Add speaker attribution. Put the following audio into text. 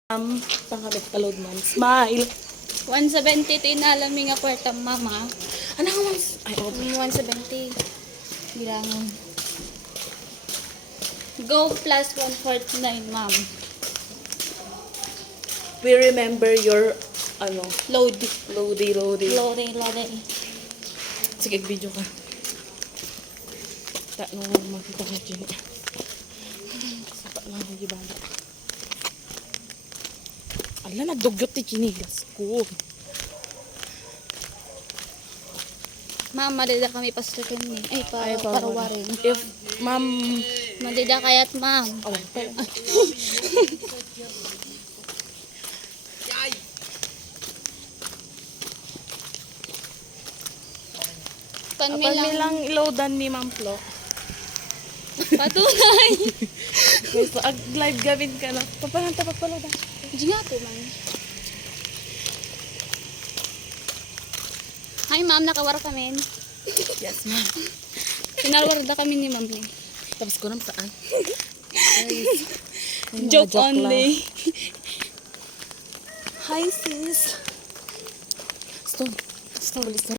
Speaker 1: Pangkamit pa-load, ma'am. Smile!
Speaker 2: 170 tinalami nga kwarta, mama.
Speaker 1: Ano nga, ma'am? Ay, oh.
Speaker 2: 170. Bilangon. Go plus 149, ma'am.
Speaker 1: We remember your,
Speaker 2: Load.
Speaker 1: loady.
Speaker 2: Lode.
Speaker 1: Sige, video ka. Tak nung makita ka dyan. Sapa lang ang gibala. Ala, nagdugyot ti chinigas ko.
Speaker 2: Ma'am, madida kami pastukan ni. Ay, parawarin.
Speaker 1: If, ma'am,
Speaker 2: Madida kayat, ma'am.
Speaker 1: oh,
Speaker 2: Kanmi
Speaker 1: Apan
Speaker 2: lang.
Speaker 1: nilang iloadan ni Ma'am Flo.
Speaker 2: Patunay.
Speaker 1: Gusto, live gawin ka na. Papananta pagpaloadan.
Speaker 2: Di nga to, ma'am. Hi, ma'am. Nakawar kami.
Speaker 1: Yes, ma'am.
Speaker 2: Sinalwarda kami ni ma'am.
Speaker 1: Tapos ko naman saan?
Speaker 2: Joke only.
Speaker 1: Hi, sis. Stone. Bilis na.